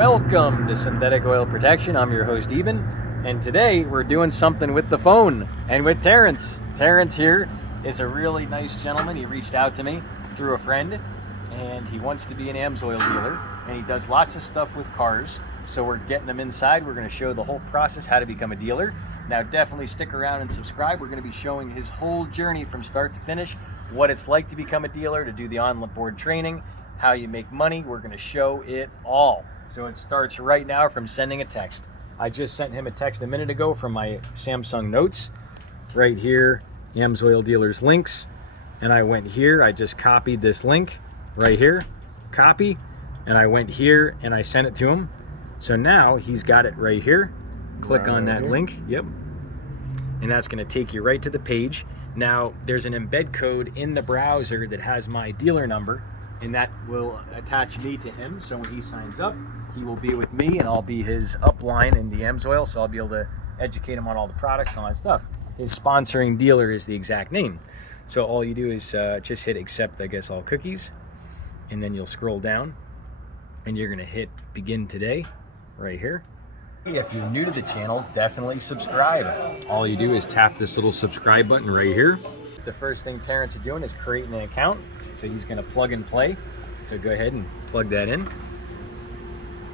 Welcome to Synthetic Oil Protection. I'm your host, Eben, and today we're doing something with the phone and with Terrence. Terrence here is a really nice gentleman. He reached out to me through a friend, and he wants to be an Amsoil dealer, and he does lots of stuff with cars. So we're getting him inside. We're going to show the whole process, how to become a dealer. Now definitely stick around and subscribe. We're going to be showing his whole journey from start to finish, what it's like to become a dealer, to do the on-board training, how you make money. We're going to show it all. So it starts right now from sending a text. I just sent him a text a minute ago from my Samsung Notes. Right here, Amsoil Dealer's links. And I went here, I just copied this link right here, copy, and I went here and I sent it to him. So now he's got it right here. Click on that link, yep. And that's gonna take you right to the page. Now, there's an embed code in the browser that has my dealer number, and that will attach me to him. So when he signs up, he will be with me and I'll be his upline in the Amsoil, so I'll be able to educate him on all the products and all that stuff. His sponsoring dealer is the exact name. So all you do is just hit accept, I guess, all cookies, and then you'll scroll down and you're gonna hit begin today right here. If you're new to the channel, definitely subscribe. All you do is tap this little subscribe button right here. The first thing Terrence is doing is creating an account. So he's gonna plug and play. So go ahead and plug that in.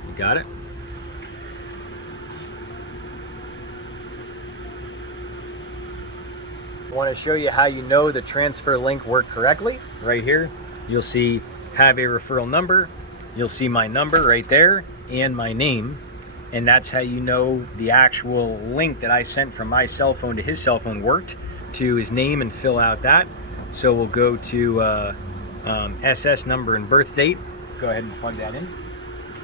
You got it? I want to show you how you know the transfer link worked correctly. Right here, you'll see have a referral number. You'll see my number right there and my name. And that's how you know the actual link that I sent from my cell phone to his cell phone worked, to his name, and fill out that. So we'll go to SS number and birth date. Go ahead and plug that in.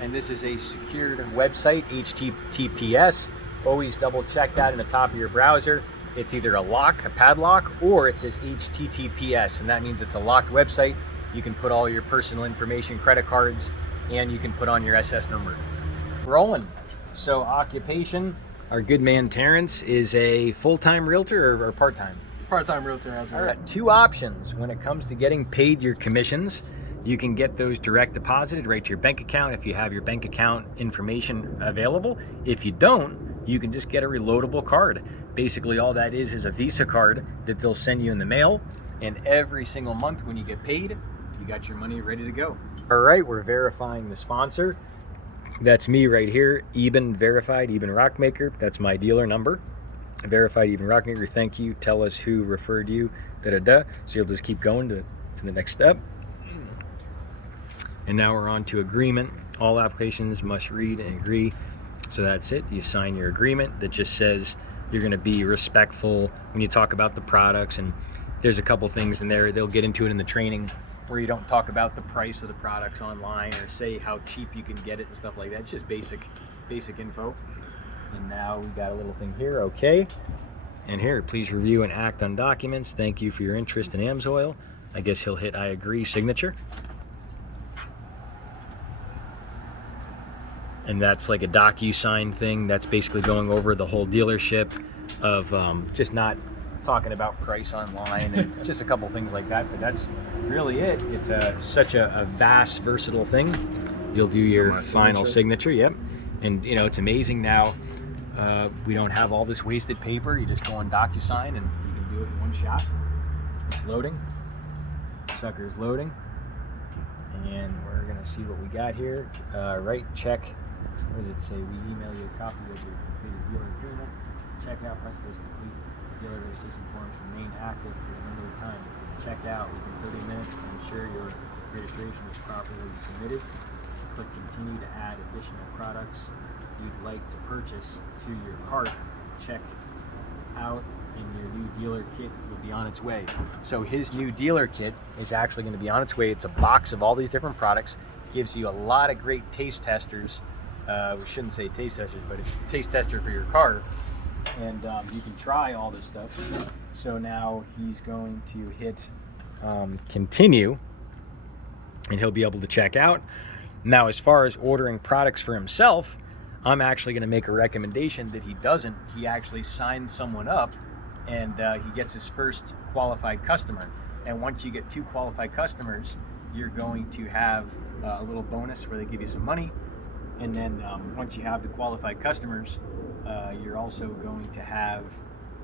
And this is a secured website, HTTPS. Always double check that in the top of your browser. It's either a lock, a padlock, or it says HTTPS, and that means it's a locked website. You can put all your personal information, credit cards, and you can put on your SS number. Rolling. So occupation, our good man Terrence is a full-time realtor or part-time? Part-time realtor. All right, two options when it comes to getting paid your commissions. You can get those direct deposited right to your bank account if you have your bank account information available. If you don't, you can just get a reloadable card. Basically all that is a Visa card that they'll send you in the mail, and every single month when you get paid, you got your money ready to go. All right, we're verifying the sponsor. That's me right here, Eben verified, Eben Rockmaker. That's my dealer number. Verified Eben Rockmaker, thank you, tell us who referred you, da-da-da. So you'll just keep going to the next step. And now we're on to agreement. All applications must read and agree. So that's it. You sign your agreement that just says you're going to be respectful when you talk about the products. And there's a couple things in there. They'll get into it in the training where you don't talk about the price of the products online or say how cheap you can get it and stuff like that. It's just basic info. And now we got a little thing here. Okay. And here, please review and act on documents. Thank you for your interest in Amsoil. I guess he'll hit I agree signature. And that's like a DocuSign thing. That's basically going over the whole dealership of just not talking about price online and just a couple things like that. But that's really it. It's such a vast, versatile thing. You'll do your final signature. Yep. And you know, it's amazing now. We don't have all this wasted paper. You just go on DocuSign and you can do it in one shot. It's loading. Sucker's loading. And we're gonna see what we got here. Right, check. What does it say? We email you a copy of your completed dealer agreement. Check out once this complete dealer registration forms remain active for a limited time. Check out within 30 minutes to ensure your registration is properly submitted. Click continue to add additional products you'd like to purchase to your cart. Check out and your new dealer kit will be on its way. So his new dealer kit is actually going to be on its way. It's a box of all these different products. Gives you a lot of great taste testers. We shouldn't say taste testers, but it's a taste tester for your car. And you can try all this stuff. So now he's going to hit continue, and he'll be able to check out. Now, as far as ordering products for himself, I'm actually going to make a recommendation that he doesn't. He actually signs someone up, and he gets his first qualified customer. And once you get 2 qualified customers, you're going to have a little bonus where they give you some money, And then once you have the qualified customers, you're also going to have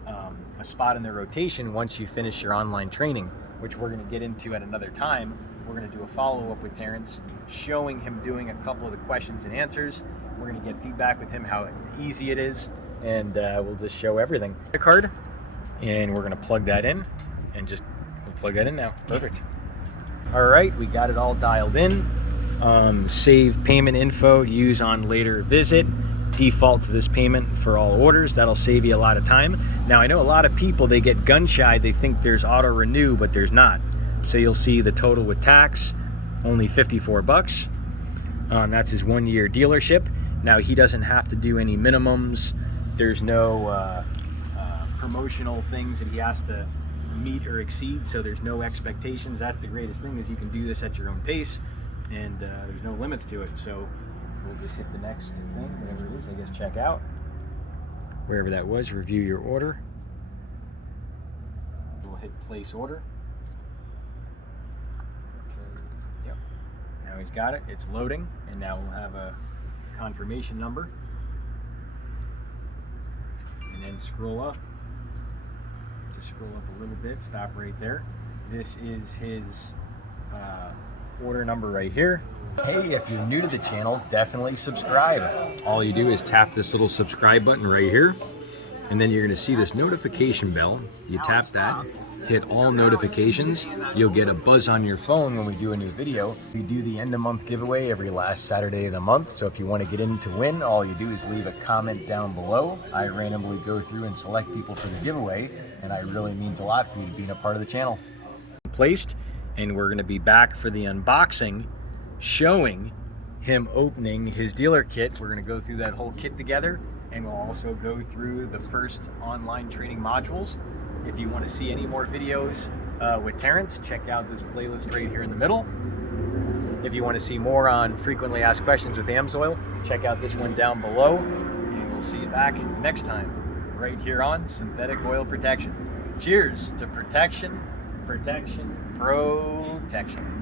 a spot in the rotation once you finish your online training, which we're going to get into at another time. We're going to do a follow-up with Terrence, showing him doing a couple of the questions and answers. We're going to get feedback with him how easy it is, and we'll just show everything. The card, and we're going to plug that in, and we'll plug that in now. Perfect. All right, we got it all dialed in. Save payment info to use on later visit. Default to this payment for all orders. That'll save you a lot of time. Now, I know a lot of people, they get gun shy. They think there's auto renew, but there's not. So you'll see the total with tax, only $54. That's his 1-year dealership. Now, he doesn't have to do any minimums. There's no promotional things that he has to meet or exceed, so there's no expectations. That's the greatest thing, is you can do this at your own pace, and there's no limits to it. So we'll just hit the next thing, whatever it is, I guess, check out. Wherever that was, review your order. We'll hit place order. Yep. Now he's got it, it's loading, and now we'll have a confirmation number. And then scroll up. Just scroll up a little bit, stop right there. This is his order number right here. Hey, if you're new to the channel, definitely subscribe. All you do is tap this little subscribe button right here, and then you're going to see this notification bell. You tap that, hit all notifications. You'll get a buzz on your phone when we do a new video. We do the end of month giveaway every last Saturday of the month, so if you want to get in to win, all you do is leave a comment down below. I randomly go through and select people for the giveaway, and it really means a lot for you to be a part of the channel. Placed, and we're going to be back for the unboxing, showing him opening his dealer kit. We're going to go through that whole kit together, and we'll also go through the first online training modules. If you want to see any more videos with Terrence, check out this playlist right here in the middle. If you want to see more on frequently asked questions with Amsoil, check out this one down below, and we'll see you back next time right here on Synthetic Oil Protection. Cheers to protection, protection, protection.